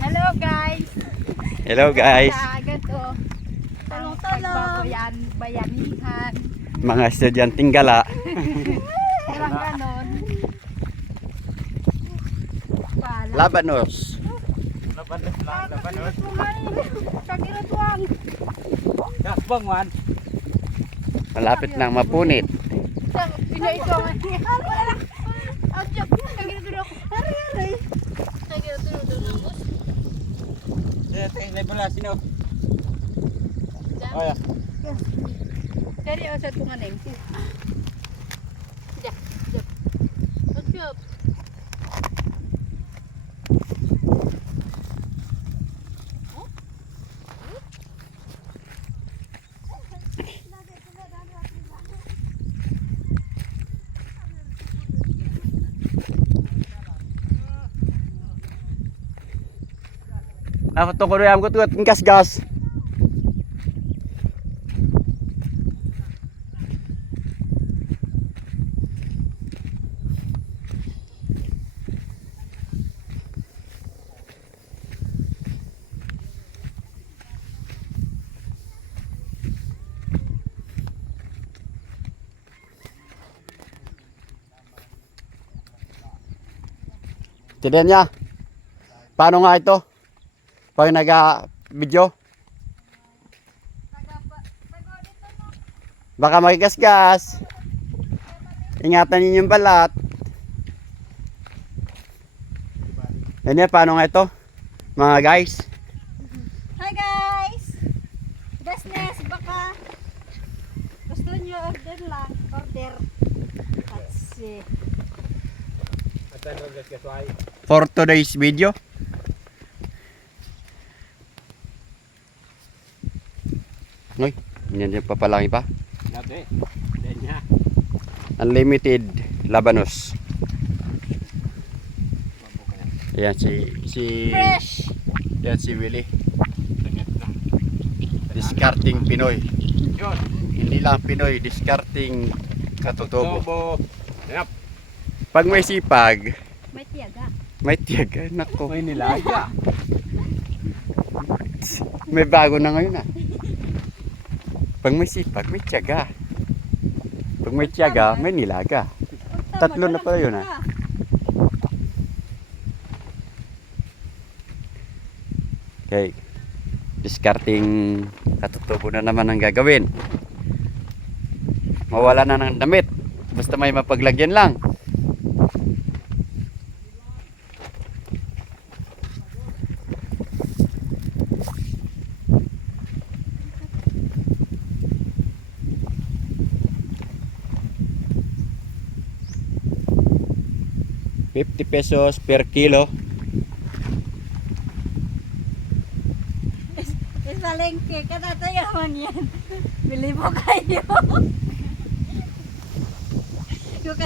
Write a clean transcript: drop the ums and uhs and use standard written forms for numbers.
Hello guys. Hello guys. Ganito. Talong-talong. Bayanihan. Mga estudyanteng gala. Parang ganon. Labanos. Labanos. Kagiratuang. Dakbang man. Malapit nang mapunit. Ito ang ang job. Kagiratuang ako. Hari-hari. Kagiratuang ako. Tayo pala sino. Oh ya. Dari asal tu mana? Jap, jap. Jap. Ako to ko riyam ko tuot gas. Tiyan niya. Paano nga ito? Pag nag-video? Baka magigasgas. Ingatan ninyo yung balat. Yan yan, paano nga ito? Mga guys. Hi guys. Business baka gusto niyo order lang, order. Let's see. For today's video. Ngoy, yan yung papalaki pa. Gabi. Denya. Unlimited Labanos. Yan si Fresh. yan si Willie. Discarding Pinoy. Yun. Hindi lang Pinoy, discarding katutubo. Tobo. Yap. Pag may sipag, May tiyaga. may tiyaga. Nako, May nilaga. may bago na ngayon ah. Pag may sipag, may tiyaga. Pag may tiyaga, may nilaga. Tatlo na pala yun, ah. Okay. Discarding katutubo na naman ang gagawin. Mawala na ng damit. Basta may mapaglagyan lang. ₱50 per kilo. Isalengke, katatayaman yan. Bili mo kayo. Yung